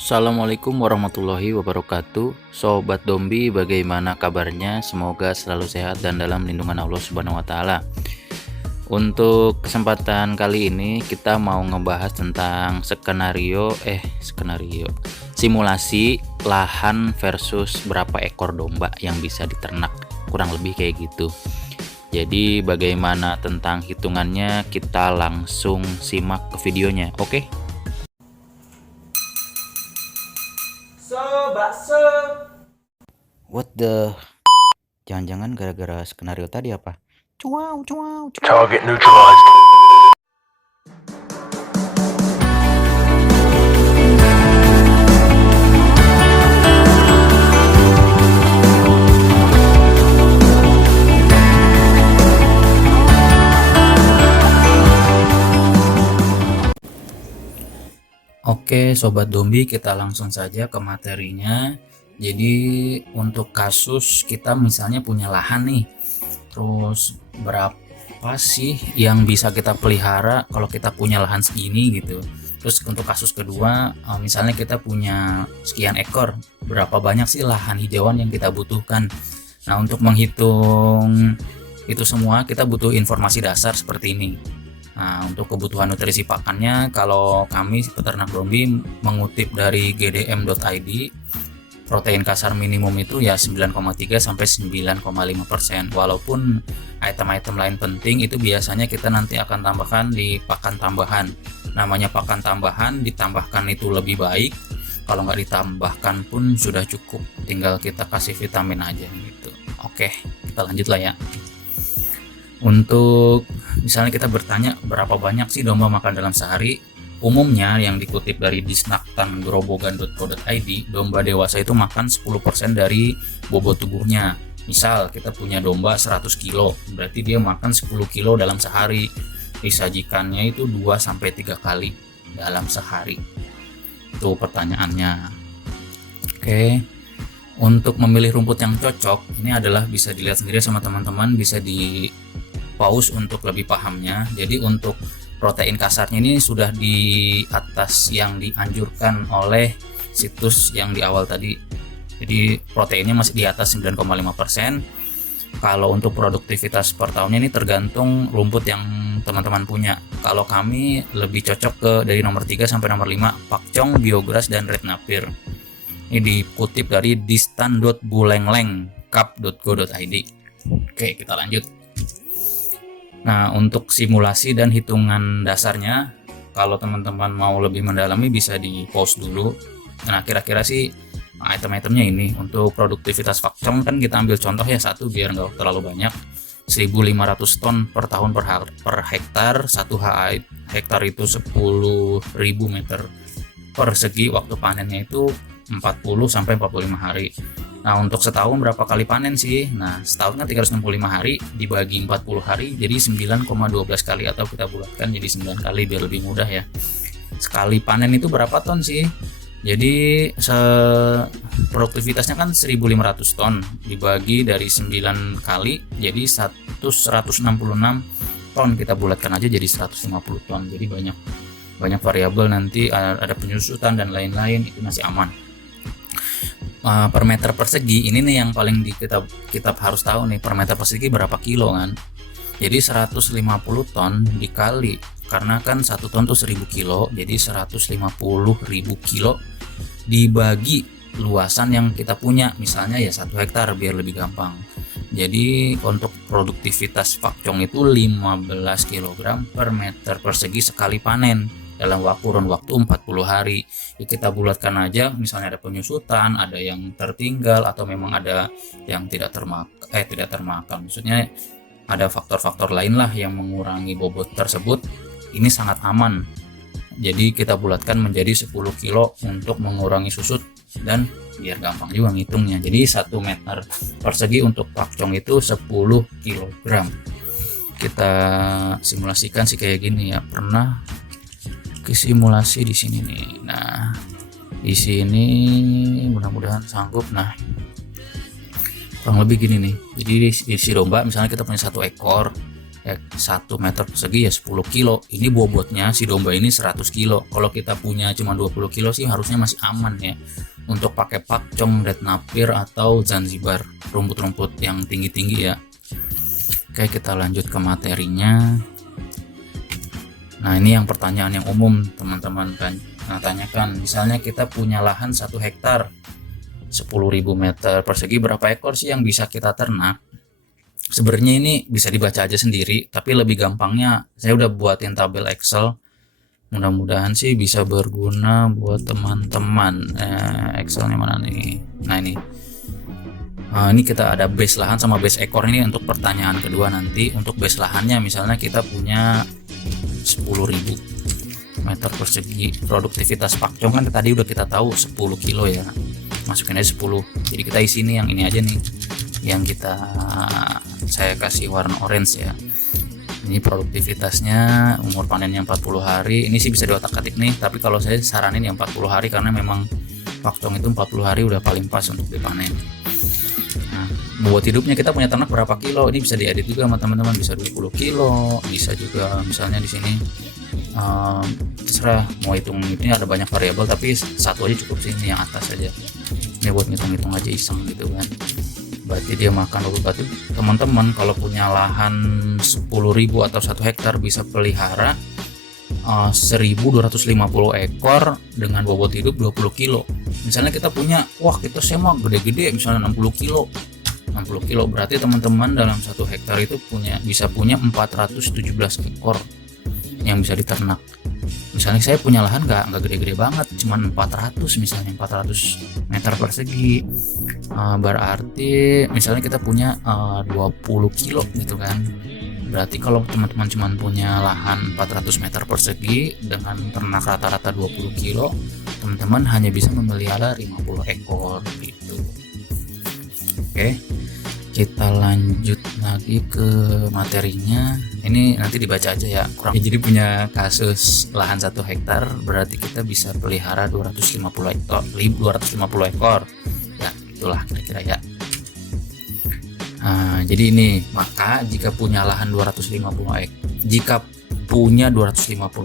Assalamualaikum warahmatullahi wabarakatuh. Sobat Dombi, bagaimana kabarnya? Semoga selalu sehat dan dalam lindungan Allah Subhanahu wa taala. Untuk kesempatan kali ini kita mau ngebahas tentang simulasi lahan versus berapa ekor domba yang bisa diternak, kurang lebih kayak gitu. Jadi bagaimana tentang hitungannya, kita langsung simak ke videonya. Oke? Bakso. What the? Jangan-jangan gara-gara skenario tadi apa? Cuau. Target neutralized. Oke, Sobat Dombi, kita langsung saja ke materinya. Jadi untuk kasus kita misalnya punya lahan nih, terus berapa sih yang bisa kita pelihara kalau kita punya lahan segini gitu. Terus untuk kasus kedua, misalnya kita punya sekian ekor, berapa banyak sih lahan hijauan yang kita butuhkan. Nah, untuk menghitung itu semua kita butuh informasi dasar seperti ini. Nah, untuk kebutuhan nutrisi pakannya, kalau kami peternak Dombi mengutip dari gdm.id, protein kasar minimum itu ya 9,3 sampai 9,5%. Walaupun item-item lain penting itu biasanya kita nanti akan tambahkan di pakan tambahan. Namanya pakan tambahan, ditambahkan itu lebih baik. Kalau nggak ditambahkan pun sudah cukup, tinggal kita kasih vitamin aja gitu. Oke, kita lanjut lah ya. Untuk misalnya kita bertanya berapa banyak sih domba makan dalam sehari, umumnya yang dikutip dari disnaktangrobogan.co.id, domba dewasa itu makan 10% dari bobot tubuhnya. Misal kita punya domba 100 kilo, berarti dia makan 10 kilo dalam sehari. Disajikannya itu 2-3 kali dalam sehari. Itu pertanyaannya. Oke. Untuk memilih rumput yang cocok, ini adalah bisa dilihat sendiri sama teman-teman, bisa di pause untuk lebih pahamnya. Jadi untuk protein kasarnya ini sudah di atas yang dianjurkan oleh situs yang di awal tadi. Jadi proteinnya masih di atas 9,5%. Kalau untuk produktivitas per tahunnya ini tergantung rumput yang teman-teman punya. Kalau kami lebih cocok ke dari nomor 3 sampai nomor 5, Pakcong, Biograss, dan Red Napier. Ini dikutip dari distan.bulengleng.cup.go.id. Oke, kita lanjut. Nah, untuk simulasi dan hitungan dasarnya, kalau teman-teman mau lebih mendalami bisa di pause dulu. Nah, kira-kira sih item-itemnya ini. Untuk produktivitas Pakcong kan kita ambil contoh ya satu biar nggak terlalu banyak. 1.500 ton per tahun per hektar. 1 hektar itu 10.000 meter persegi. Waktu panennya itu 40 sampai 45 hari. Nah, untuk setahun berapa kali panen sih? Nah, setahun kan 365 hari dibagi 40 hari jadi 9,12 kali, atau kita bulatkan jadi 9 kali biar lebih mudah ya. Sekali panen itu berapa ton sih? Jadi produktivitasnya kan 1.500 ton dibagi dari 9 kali jadi 166 ton. Kita bulatkan aja jadi 150 ton. Jadi banyak variabel, nanti ada penyusutan dan lain-lain, itu masih aman. Per meter persegi ini nih yang paling kita harus tahu nih, per meter persegi berapa kilo kan. Jadi 150 ton dikali, karena kan 1 ton tuh 1.000 kilo, jadi 150.000 kilo dibagi luasan yang kita punya, misalnya ya 1 hektar biar lebih gampang. Jadi untuk produktivitas Pakcong itu 15 kg per meter persegi sekali panen dalam kurun waktu 40 hari. Ya, kita bulatkan aja, misalnya ada penyusutan, ada yang tertinggal, atau memang ada yang tidak termakan. Maksudnya ada faktor-faktor lain lah yang mengurangi bobot tersebut. Ini sangat aman. Jadi kita bulatkan menjadi 10 kilo untuk mengurangi susut dan biar gampang juga ngitungnya. Jadi 1 meter persegi untuk Pakcong itu 10 kg. Kita simulasikan sih kayak gini ya. Pernah simulasi di sini nih. Nah, di sini mudah-mudahan sanggup. Nah, kurang lebih gini nih. Jadi di si domba misalnya kita punya 1 ekor. 1 meter persegi ya 10 kilo. Ini bobotnya si domba ini 100 kilo. Kalau kita punya cuma 20 kilo sih harusnya masih aman ya untuk pakai pakcong, red napir atau Zanzibar, rumput-rumput yang tinggi-tinggi ya. Oke, kita lanjut ke materinya. Nah, ini yang pertanyaan yang umum teman-teman kan tanyakan. Misalnya kita punya lahan 1 hektar 10.000 meter persegi, berapa ekor sih yang bisa kita ternak? Sebenarnya ini bisa dibaca aja sendiri, tapi lebih gampangnya saya udah buatin tabel Excel. Mudah-mudahan sih bisa berguna buat teman-teman. Excelnya mana nih? Nah, ini kita ada base lahan sama base ekor. Ini untuk pertanyaan kedua nanti. Untuk base lahannya misalnya kita punya 10.000 meter persegi, produktivitas pakcong kan tadi udah kita tahu 10 kilo ya, masukin aja 10. Jadi kita isi nih yang ini aja nih, yang saya kasih warna orange ya. Ini produktivitasnya, umur panennya 40 hari. Ini sih bisa diotak-atik nih, tapi kalau saya saranin yang 40 hari karena memang pakcong itu 40 hari udah paling pas untuk dipanen. Nah, buat hidupnya kita punya ternak berapa kilo, ini bisa diedit juga sama teman-teman, bisa 20 kilo, bisa juga misalnya di sini terserah mau hitung. Ini ada banyak variabel tapi satu aja cukup sih, ini yang atas aja. Ini buat ngitung-ngitung aja iseng gitu kan. Berarti dia makan berarti teman-teman kalau punya lahan 10.000 atau 1 hektar bisa pelihara 1.250 ekor dengan bobot hidup 20 kilo. Misalnya kita punya, kita saya gede-gede misalnya 60 kilo. 60 kilo berarti teman-teman dalam 1 hektar itu bisa punya 417 ekor yang bisa diternak. Misalnya saya punya lahan nggak gede-gede banget, cuman 400 misalnya 400 meter persegi, berarti misalnya kita punya 20 kilo gitu kan. Berarti kalau teman-teman cuman punya lahan 400 meter persegi dengan ternak rata-rata 20 kilo, teman-teman hanya bisa memelihara 50 ekor gitu. Oke, kita lanjut lagi ke materinya. Ini nanti dibaca aja ya, kurang. Jadi punya kasus lahan 1 hektar berarti kita bisa pelihara 250 ekor. Ya, itulah kira-kira ya. Jadi ini, maka jika punya lahan 250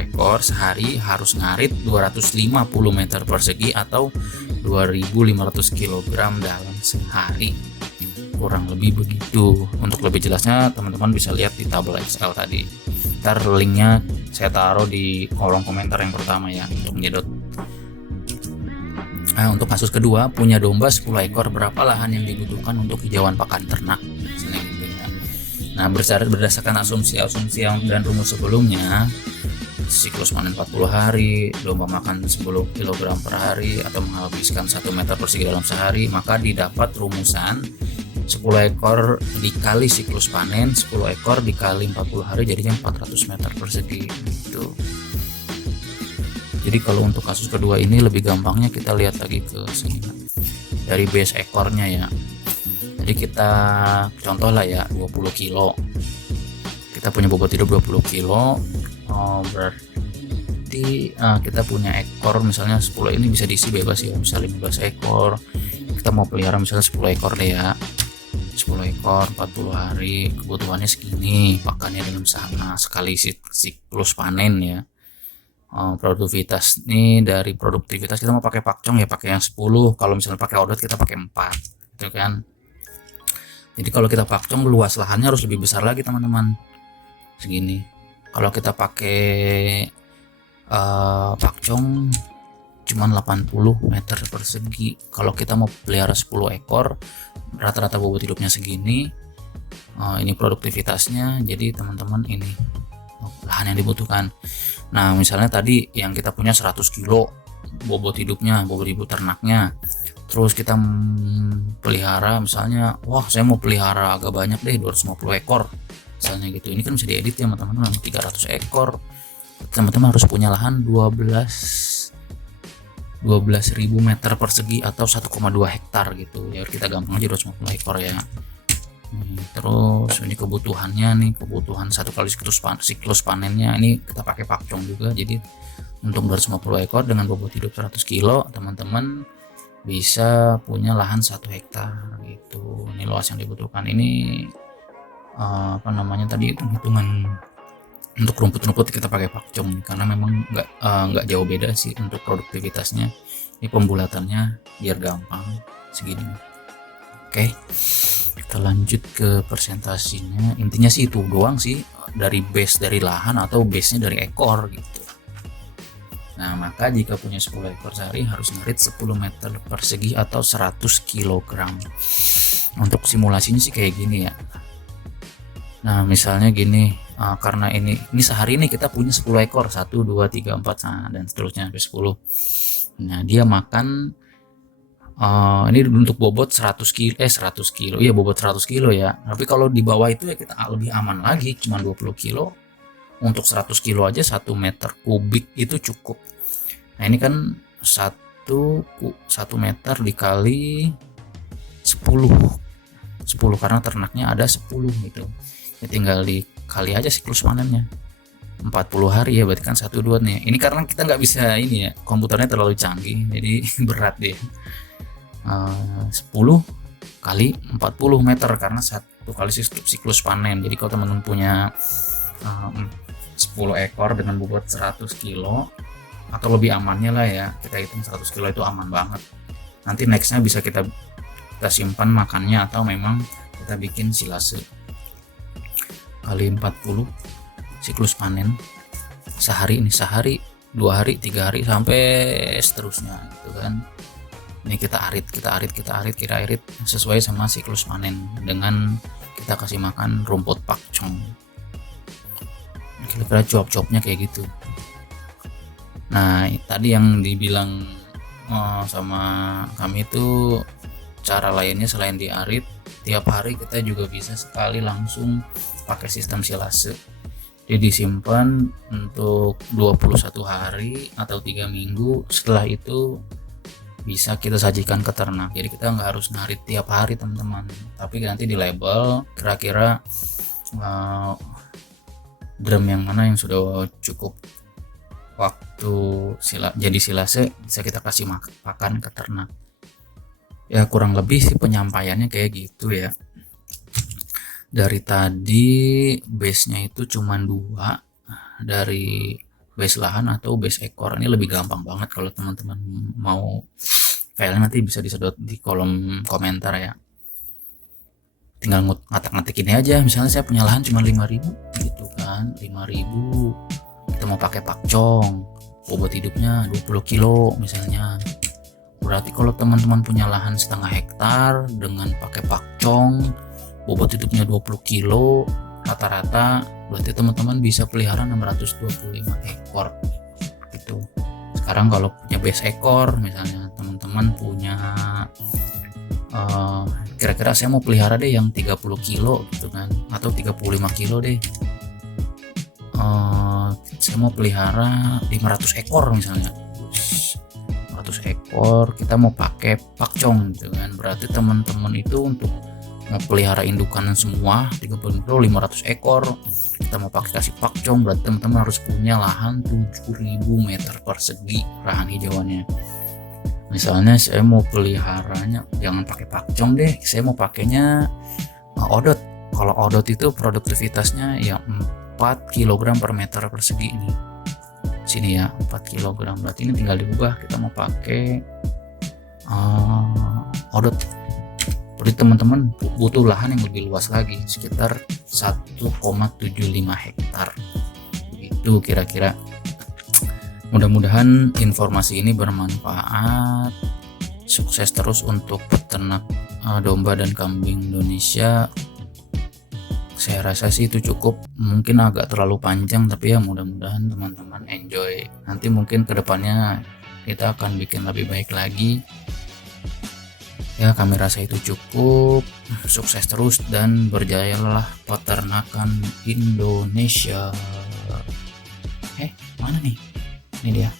ekor sehari harus ngarit 250 meter persegi atau 2.500 kg dalam sehari. Kurang lebih begitu. Untuk lebih jelasnya teman-teman bisa lihat di tabel Excel tadi. Ntar linknya saya taruh di kolom komentar yang pertama ya untuk menyedot. Nah, untuk kasus kedua, punya domba 10 ekor, berapa lahan yang dibutuhkan untuk hijauan pakan ternak? Nah, berdasarkan asumsi dan rumus sebelumnya, siklus panen 40 hari, domba makan 10 kg per hari atau menghabiskan 1 meter persegi dalam sehari, maka didapat rumusan 10 ekor dikali siklus panen, 10 ekor dikali 40 hari jadinya 400 meter persegi gitu. Jadi kalau untuk kasus kedua ini lebih gampangnya kita lihat lagi ke sini dari base ekornya ya. Jadi kita contoh lah ya 20 kilo. Kita punya bobot hidup 20 kilo. Berarti kita punya ekor misalnya 10, ini bisa diisi bebas ya, misalnya 15 ekor. Kita mau pelihara misalnya 10 ekor deh ya. 10 ekor 40 hari, kebutuhannya segini, pakannya dalam sekali siklus panen ya. Produktivitas nih, dari produktivitas kita mau pakai pakcong ya pakai yang 10, kalau misalnya pakai odot kita pakai 4 gitu kan. Jadi kalau kita pakcong luas lahannya harus lebih besar lagi teman-teman, segini. Kalau kita pakai pakcong cuman 80 meter persegi. Kalau kita mau pelihara 10 ekor rata-rata bobot hidupnya segini, ini produktivitasnya. Jadi teman-teman ini lahan yang dibutuhkan. Nah misalnya tadi yang kita punya 100 kilo bobot hidupnya, bobot hidup ternaknya, terus kita pelihara misalnya, saya mau pelihara agak banyak deh 250 ekor misalnya gitu. Ini kan bisa diedit ya teman-teman, 300 ekor. Teman-teman harus punya lahan 12.000 meter persegi atau 1,2 hektar gitu ya. Kita gampang aja 250 ekor ya. Terus ini kebutuhan satu kali siklus panennya, ini kita pakai pakcong juga. Jadi untuk 250 ekor dengan bobot hidup 100 kilo teman-teman bisa punya lahan 1 hektar gitu. Ini luas yang dibutuhkan. Ini apa namanya tadi, hitung-hitungan untuk rumput-rumput kita pakai pakcong karena memang nggak jauh beda sih untuk produktivitasnya. Ini pembulatannya biar gampang segini. Oke, kita lanjut ke presentasinya. Intinya sih itu doang sih, dari base dari lahan atau base-nya dari ekor gitu. Nah, maka jika punya 10 ekor sehari harus ngerit 10 meter persegi atau 100 kg. Untuk simulasinya sih kayak gini ya. Nah, misalnya gini, karena ini sehari ini kita punya 10 ekor, 1, 2, 3, 4, dan seterusnya sampai 10. Nah, dia makan ini untuk bobot 100 kilo. Iya, bobot 100 kilo ya. Tapi kalau di bawah itu ya kita lebih aman lagi, cuma 20 kilo. Untuk 100 kilo aja 1 meter kubik itu cukup. Nah, ini kan 1 meter dikali 10 karena ternaknya ada 10 gitu. Ya tinggal dikali aja siklus panennya. 40 hari ya, berarti kan 1 2 nih. Ini karena kita nggak bisa ini ya, komputernya terlalu canggih jadi berat deh. 10 kali 40 meter karena 1 kali siklus panen. Jadi kalau teman-teman punya 10 ekor dengan bobot 100 kilo atau lebih amannya lah ya, kita hitung 100 kilo itu aman banget. Nanti nextnya bisa kita simpan makannya atau memang kita bikin silase. Kali 40 siklus panen sehari, 2 hari, 3 hari sampai seterusnya gitu kan. Ini kita arit sesuai sama siklus panen dengan kita kasih makan rumput pakcong. Kira-kira cuap-cuapnya kayak gitu. Nah, tadi yang dibilang sama kami itu cara lainnya selain diarit, tiap hari kita juga bisa sekali langsung pakai sistem silase. Jadi disimpan untuk 21 hari atau 3 minggu. Setelah itu bisa kita sajikan ke ternak. Jadi kita nggak harus ngarit tiap hari teman-teman, tapi nanti di label kira-kira drum yang mana yang sudah cukup waktu jadi silase bisa kita kasih pakan ke ternak. Ya kurang lebih sih penyampaiannya kayak gitu ya. Dari tadi base-nya itu cuman 2, dari base lahan atau base ekor. Ini lebih gampang banget kalau teman-teman mau filenya nanti bisa disedot di kolom komentar ya. Tinggal ngatik-ngatik ini aja, misalnya saya punya lahan cuma 5.000 gitu kan, 5.000 kita mau pakai pakcong, bobot hidupnya 20 kilo misalnya. Berarti kalau teman-teman punya lahan setengah hektar dengan pakai pakcong, bobot hidupnya 20 kilo rata-rata, berarti teman-teman bisa pelihara 625 ekor gitu. Sekarang kalau punya base ekor, misalnya teman-teman punya kira-kira saya mau pelihara deh yang 30 kilo gitu kan, atau 35 kilo deh, saya mau pelihara 500 ekor misalnya, 500 ekor kita mau pakai pakcong gitu kan. Berarti teman-teman itu untuk mau pelihara indukan semua 30 kilo 500 ekor kita mau pakai kasih pakcong, berarti teman-teman harus punya lahan 7.000 meter persegi lahan hijauannya. Misalnya saya mau peliharanya jangan pakai pakcong deh, saya mau pakainya odot. Kalau odot itu produktivitasnya ya 4 kg per meter persegi ini. Sini ya 4 kg. Berarti ini tinggal diubah, kita mau pakai odot. Berarti teman-teman butuh lahan yang lebih luas lagi, sekitar 1,75 hektar. Itu kira-kira. Mudah-mudahan informasi ini bermanfaat. Sukses terus untuk peternak domba dan kambing Indonesia. Saya rasa sih itu cukup, mungkin agak terlalu panjang, tapi ya mudah-mudahan teman-teman enjoy. Nanti mungkin kedepannya kita akan bikin lebih baik lagi. Ya kami rasa itu cukup. Sukses terus dan berjayalah peternakan Indonesia. Mana nih? Ini dia.